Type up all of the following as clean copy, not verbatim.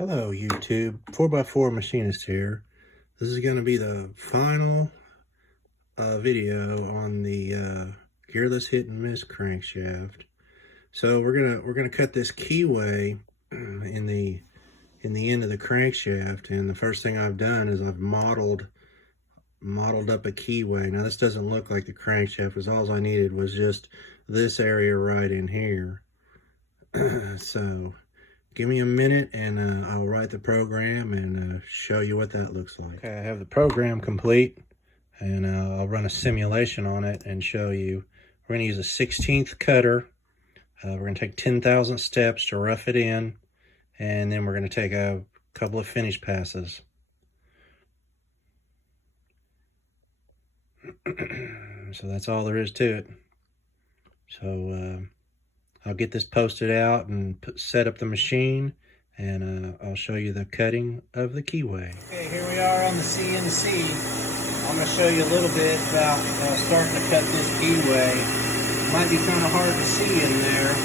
Hello YouTube, 4x4 Machinist here. This is going to be the final video on the gearless hit and miss crankshaft. So we're gonna cut this keyway in the end of the crankshaft, and the first thing I've done is I've modeled up a keyway. Now this doesn't look like the crankshaft, because all I needed was just this area right in here. So give me a minute and I'll write the program and show you what that looks like. Okay, I have the program complete, and I'll run a simulation on it and show you. We're going to use a 16th cutter. We're going to take 10,000 steps to rough it in, and then we're going to take a couple of finish passes. So that's all there is to it. So I'll get this posted out and set up the machine, and I'll show you the cutting of the keyway. Okay, here we are on the CNC. I'm going to show you a little bit about starting to cut this keyway. Might be kind of hard to see in there.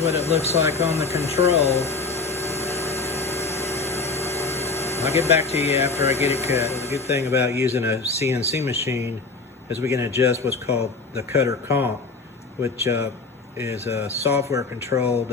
What it looks like on the control. I'll get back to you after I get it cut. The good thing about using a CNC machine is we can adjust what's called the cutter comp, which is a software controlled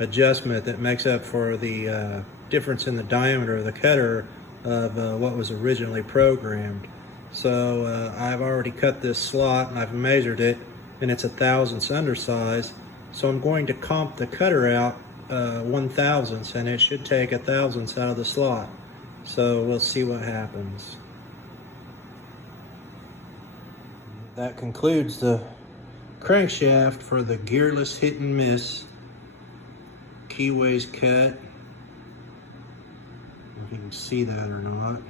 adjustment that makes up for the difference in the diameter of the cutter of what was originally programmed. So I've already cut this slot and I've measured it, and it's 1/1000th undersize. So I'm going to comp the cutter out 1/1000th, and it should take 1/1000th out of the slot. So we'll see what happens. That concludes the crankshaft for the gearless hit and miss. Keyway's cut. If you can see that or not.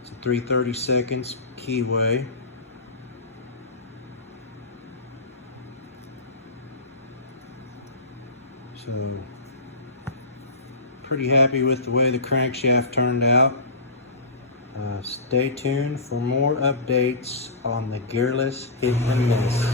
It's a 3/32 keyway. So, pretty happy with the way the crankshaft turned out. Stay tuned for more updates on the gearless hit and miss.